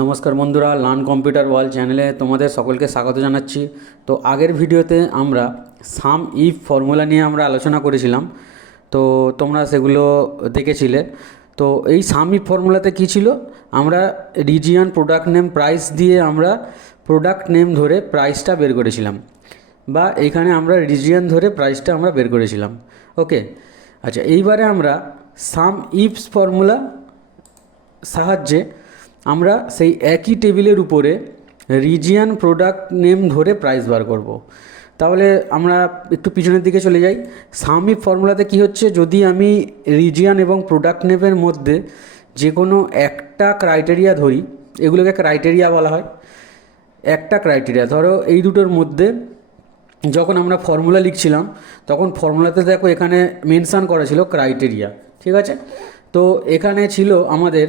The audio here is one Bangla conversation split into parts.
নমস্কার বন্ধুরা, লার্ন কম্পিউটার ওয়ার্ল্ড চ্যানেলে তোমাদের সকলকে স্বাগত জানাচ্ছি। তো আগের ভিডিওতে আমরা সাম ইফ ফর্মুলা নিয়ে আমরা আলোচনা করেছিলাম, তো তোমরা সেগুলো দেখেছিলে। তো এই সাম ইফ ফর্মুলাতে কী ছিল, আমরা রিজিয়ন, প্রোডাক্ট নেম, প্রাইস দিয়ে আমরা প্রোডাক্ট নেম ধরে প্রাইসটা বের করেছিলাম, বা এইখানে আমরা রিজিয়ন ধরে প্রাইসটা আমরা বের করেছিলাম। ওকে, আচ্ছা, এইবারে আমরা সাম ইফস ফর্মুলা সাহায্যে আমরা সেই একই টেবিলের উপরে রিজিয়ন, প্রোডাক্ট নেম ধরে প্রাইস বার করব। তাহলে আমরা একটু পিছনের দিকে চলে যাই। সাম ইফ ফর্মুলাতে কী হচ্ছে, যদি আমি রিজিয়ন এবং প্রোডাক্ট নেমের মধ্যে যে কোনো একটা ক্রাইটেরিয়া ধরি, এগুলোকে ক্রাইটেরিয়া বলা হয়। একটা ক্রাইটেরিয়া ধরো, এই দুটোর মধ্যে যখন আমরা ফর্মুলা লিখছিলাম তখন ফর্মুলাতে দেখো এখানে মেনশান করা ছিল ক্রাইটেরিয়া, ঠিক আছে। তো এখানে ছিল আমাদের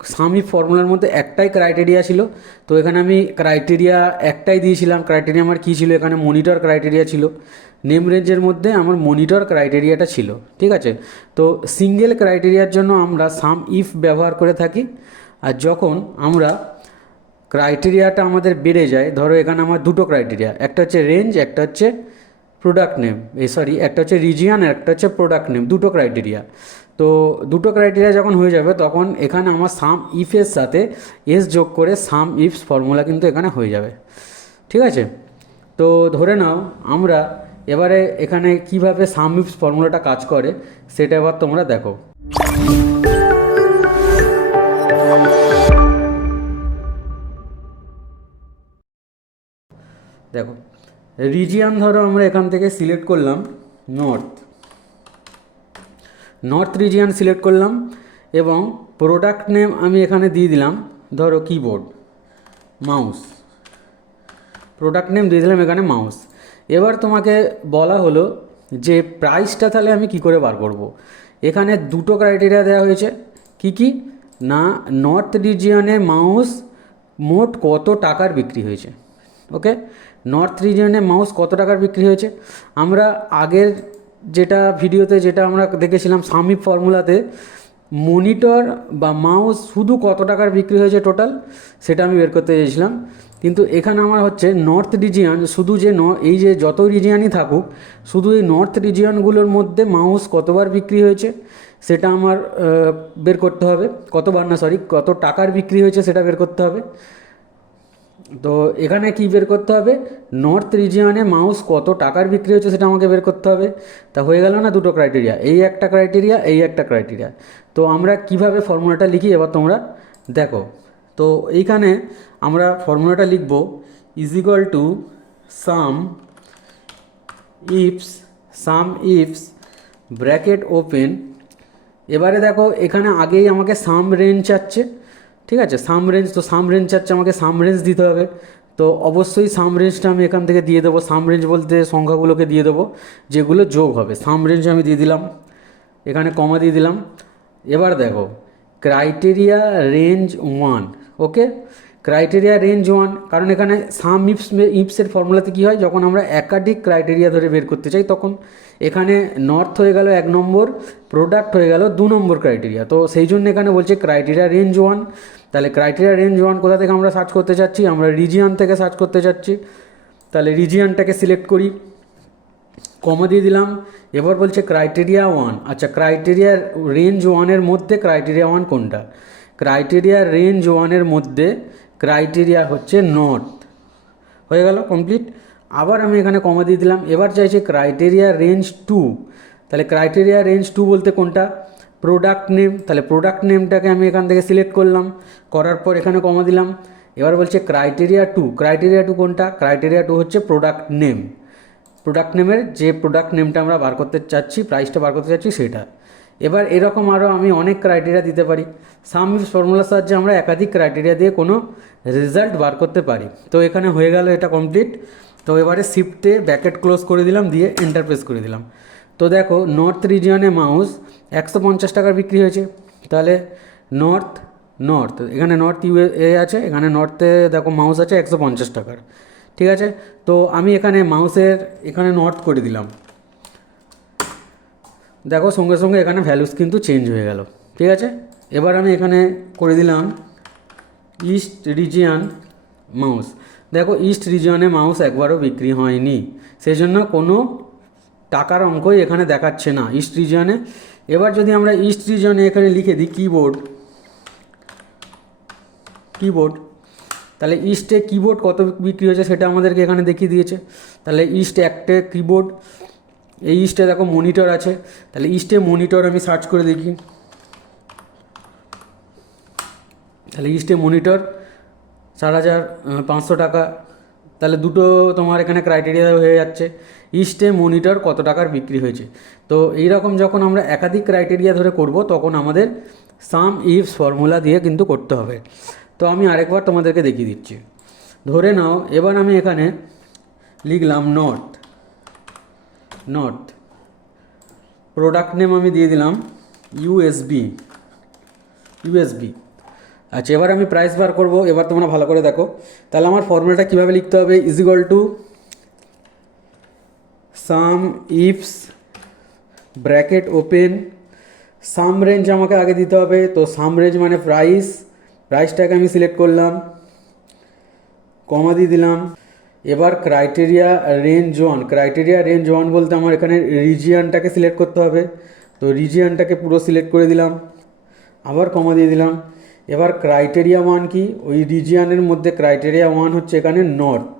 সাম ইফ ফর্মুলার মধ্যে একটাই ক্রাইটেরিয়া ছিল, তো এখানে আমি ক্রাইটেরিয়া একটাই দিয়েছিলাম। ক্রাইটেরিয়া আমার কী ছিল, এখানে মনিটর ক্রাইটেরিয়া ছিল। নেম রেঞ্জের মধ্যে আমার মনিটর ক্রাইটেরিয়াটা ছিল, ঠিক আছে। তো সিঙ্গেল ক্রাইটেরিয়ার জন্য আমরা সাম ইফ ব্যবহার করে থাকি। আর যখন আমরা ক্রাইটেরিয়াটা আমাদের বেড়ে যায়, ধরো এখানে আমার দুটো ক্রাইটেরিয়া, একটা হচ্ছে রেঞ্জ, একটা হচ্ছে প্রোডাক্ট নেম, একটা হচ্ছে রিজিয়ন, একটা হচ্ছে প্রোডাক্ট নেম, দুটো ক্রাইটেরিয়া। তো দুটো ক্রাইটেরিয়া যখন হয়ে যাবে তখন এখানে আমার সাম ইফের সাথে এস যোগ করে সাম ইফস ফর্মুলা কিন্তু এখানে হয়ে যাবে, ঠিক আছে। তো ধরে নাও আমরা এবারে এখানে কিভাবে সাম ইফস ফর্মুলাটা কাজ করে সেটা এবার তোমরা দেখো। দেখো, রিজিয়ন ধরো আমরা এখান থেকে সিলেক্ট করলাম নর্থ রিজিয়ন সিলেক্ট করলাম, এবং প্রোডাক্ট নেম আমি এখানে দিয়ে দিলাম ধরো কিবোর্ড, মাউস। প্রোডাক্ট নেম দিয়ে দিলাম এখানে মাউস। এবার তোমাকে বলা হলো যে প্রাইসটা তাহলে আমি কি করে বার করব। এখানে দুটো ক্রাইটেরিয়া দেওয়া হয়েছে, কি কি না, নর্থ রিজিয়নে মাউস মোট কত টাকার বিক্রি হয়েছে। ওকে, নর্থ রিজিয়নে মাউস কত টাকার বিক্রি হয়েছে, আমরা আগের যেটা ভিডিওতে যেটা আমরা দেখেছিলাম সাম ইফ ফর্মুলাতে মনিটর বা মাউস শুধু কত টাকার বিক্রি হয়েছে টোটাল, সেটা আমি বের করতে চেয়েছিলাম। কিন্তু এখানে আমার হচ্ছে নর্থ রিজিয়ন, শুধু যে এই যে যত রিজিয়নই থাকুক, শুধু এই নর্থ রিজিয়নগুলোর মধ্যে মাউস কতবার বিক্রি হয়েছে সেটা আমার বের করতে হবে। কত টাকার বিক্রি হয়েছে সেটা বের করতে হবে। তো এখানে কি বের করতে হবে, নর্থ রিজিয়নে মাউস কত টাকার বিক্রি হচ্ছে সেটা আমাকে বের করতে হবে। তা হয়ে গেল না দুটো ক্রাইটেরিয়া, এই একটা ক্রাইটেরিয়া, এই একটা ক্রাইটেরিয়া। তো আমরা কিভাবে ফর্মুলাটা লিখি এবার তোমরা দেখো। তো এইখানে আমরা ফর্মুলাটা লিখব is equal to some ifs bracket open. এবারে দেখো এখানে আগেই আমাকে সাম রেঞ্জ চাচ্ছে, ঠিক আছে, সাম রেঞ্জ। তো সাম রেঞ্জ চাচ্ছে, আমাকে সাম রেঞ্জ দিতে হবে। তো অবশ্যই সাম রেঞ্জটা আমি এখান থেকে দিয়ে দেবো। সাম রেঞ্জ বলতে সংখ্যাগুলোকে দিয়ে দেবো যেগুলো যোগ হবে। সাম রেঞ্জ আমি দিয়ে দিলাম, এখানে কমা দিয়ে দিলাম। এবার দেখো ক্রাইটেরিয়া রেঞ্জ 1, ওকে, ক্রাইটেরিয়া রেঞ্জ 1, কারণ এখানে সাম ইফসের ফর্মুলাতে কী হয়, যখন আমরা একাধিক ক্রাইটেরিয়া ধরে বের করতে চাই তখন এখানে নর্থ হয়ে গেল 1 নম্বর, প্রোডাক্ট হয়ে গেল 2 নম্বর ক্রাইটেরিয়া। তো সেই জন্য এখানে বলছে ক্রাইটেরিয়া রেঞ্জ 1। তাহলে ক্রাইটেরিয়া রেঞ্জ 1 কোথা থেকে আমরা সার্চ করতে চাচ্ছি, আমরা রিজিয়ন থেকে সার্চ করতে চাচ্ছি। তাহলে রিজিয়নটাকে সিলেক্ট করি, কমা দিয়ে দিলাম। এবার বলছে ক্রাইটেরিয়া 1। আচ্ছা, ক্রাইটেরিয়া রেঞ্জ 1-এর মধ্যে ক্রাইটেরিয়া 1 কোনটা, ক্রাইটেরিয়া রেঞ্জ 1-এর মধ্যে ক্রাইটেরিয়া হচ্ছে নর্থ। হয়ে গেল কমপ্লিট। আবার আমি এখানে কমা দিয়ে দিলাম। এবার চাইছে ক্রাইটেরিয়া রেঞ্জ 2। তাহলে ক্রাইটেরিয়া রেঞ্জ 2 বলতে কোনটা, প্রোডাক্ট নেম। তাহলে প্রোডাক্ট নেমটাকে আমি এখান থেকে সিলেক্ট করলাম, করার পর এখানে কমা দিলাম। এবার বলছে ক্রাইটেরিয়া 2। ক্রাইটেরিয়া 2 কোনটা, ক্রাইটেরিয়া 2 হচ্ছে প্রোডাক্ট নেম। প্রোডাক্ট নেমের যে প্রোডাক্ট নেমটা আমরা বার করতে চাচ্ছি, প্রাইসটা বার করতে চাচ্ছি সেটা। এবার এরকম আরও আমি অনেক ক্রাইটেরিয়া দিতে পারি। সাম ইফ ফর্মুলার সাহায্যে আমরা একাধিক ক্রাইটেরিয়া দিয়ে কোনো রেজাল্ট বার করতে পারি। তো এখানে হয়ে গেল এটা কমপ্লিট। তো এবারে শিফটে ব্র্যাকেট ক্লোজ করে দিলাম, দিয়ে এন্টার প্রেস করে দিলাম। তো দেখো নর্থ রিজিয়নে মাউস 150 টাকার বিক্রি হয়েছে। তাহলে নর্থ এখানে নর্থ আছে, এখানে নর্থে দেখো মাউস আছে 150 টাকার, ঠিক আছে। তো আমি এখানে মাউসের এখানে নর্থ করে দিলাম, দেখো সঙ্গে সঙ্গে এখানে ভ্যালুস কিন্তু চেঞ্জ হয়ে গেল, ঠিক আছে। এবার আমি এখানে করে দিলাম ইস্ট রিজিয়ন মাউস, দেখো ইস্ট রিজিয়নে মাউস একবারও বিক্রি হয়নি, সেই জন্য কোনো টাকার অঙ্কই এখানে দেখাচ্ছে না ইস্ট রিজিয়নে। এবার যদি আমরা ইস্ট রিজিয়নে এখানে লিখে দিই কিবোর্ড, তাহলে ইস্টে কিবোর্ড কত বিক্রি হয়েছে সেটা আমাদেরকে এখানে দেখিয়ে দিয়েছে। তাহলে ইস্ট একটা কিবোর্ড, এই ইস্টে দেখো মনিটর আছে, তাহলে ইস্টে মনিটর আমি সার্চ করে দেখি, তাহলে ইস্টে মনিটর 4,500 টাকা, তাহলে দুটো তোমার এখানে ক্রাইটেরিয়া হয়ে যাচ্ছে ইস্টে মনিটর কত টাকার বিক্রি হয়েছে। তো এইরকম যখন আমরা একাধিক ক্রাইটেরিয়া ধরে করব তখন আমাদের সাম ইফস ফর্মুলা দিয়ে কিন্তু করতে হবে। তো আমি আরেকবার তোমাদেরকে দেখিয়ে দিচ্ছি। ধরে নাও এবার আমি এখানে লিখলাম নট প্রোডাক্ট নেম আমি দিয়ে দিলাম ইউএসবি। আচ্ছা, এবার আমি প্রাইস বার করব, এবার তোমরা ভালো করে দেখো। তাহলে আমার ফর্মুলাটা কীভাবে লিখতে হবে, is equal to some ifs bracket open, some range আমাকে আগে দিতে হবে, তো সাম রেঞ্জ মানে প্রাইসটাকে আমি সিলেক্ট করলাম, কমা দিয়ে দিলাম। এবার ক্রাইটেরিয়া রেঞ্জ ওয়ান বলতে আমার এখানে রিজিয়নটাকে সিলেক্ট করতে হবে, তো রিজিয়নটাকে পুরো সিলেক্ট করে দিলাম, আবার কমা দিয়ে দিলাম। এবার ক্রাইটেরিয়া ওয়ান কি, ওই রিজিয়নের মধ্যে ক্রাইটেরিয়া ওয়ান হচ্ছে এখানে নর্থ,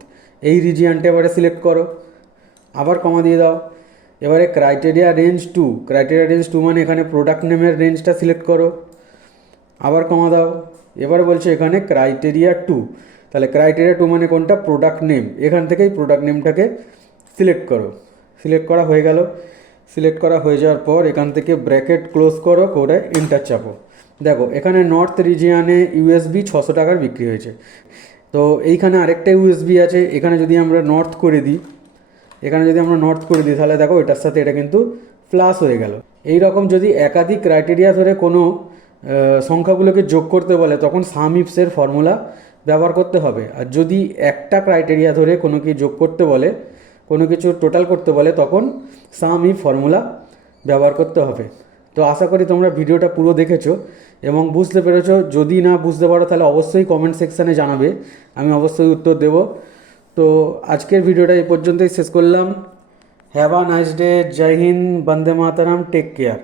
এই রিজিয়নটা এবারে সিলেক্ট করো, আবার কমা দিয়ে দাও। এবারে ক্রাইটেরিয়া রেঞ্জ টু মানে এখানে প্রোডাক্ট নেমের রেঞ্জটা সিলেক্ট করো, আবার কমা দাও। এবার বলছে এখানে ক্রাইটেরিয়া টু, তাহলে ক্রাইটেরিয়া টু মানে কোনটা, প্রোডাক্ট নেম, এখান থেকেই প্রোডাক্ট নেমটাকে সিলেক্ট করো। সিলেক্ট করা হয়ে গেল, সিলেক্ট করা হয়ে যাওয়ার পর এখান থেকে ব্র্যাকেট ক্লোজ করে এন্টার চাপো। দেখো এখানে নর্থ রিজিয়নে ইউএসবি 600 টাকার বিক্রি হয়েছে। তো এইখানে আরেকটা ইউএসবি আছে, এখানে যদি আমরা নর্থ করে দিই তাহলে দেখো এটার সাথে এটা কিন্তু প্লাস হয়ে গেল। এই রকম যদি একাধিক ক্রাইটেরিয়া ধরে কোনো সংখ্যাগুলোকে যোগ করতে বলে তখন সাম ইফসের ফর্মুলা ব্যবহার করতে হবে। আর যদি একটা ক্রাইটেরিয়া ধরে কোনো কি যোগ করতে বলে, কোনো কিছু টোটাল করতে বলে, তখন সাম ইফ ফর্মুলা ব্যবহার করতে হবে। তো আশা করি তোমরা ভিডিওটা পুরো দেখেছো এবং বুঝতে পেরেছো। যদি না বুঝতে পারো তাহলে অবশ্যই কমেন্ট সেকশানে জানাবে, আমি অবশ্যই উত্তর দেব। তো আজকের ভিডিওটা এই পর্যন্তই শেষ করলাম। Have a nice day, Jai Hind, Vande Mataram, take care.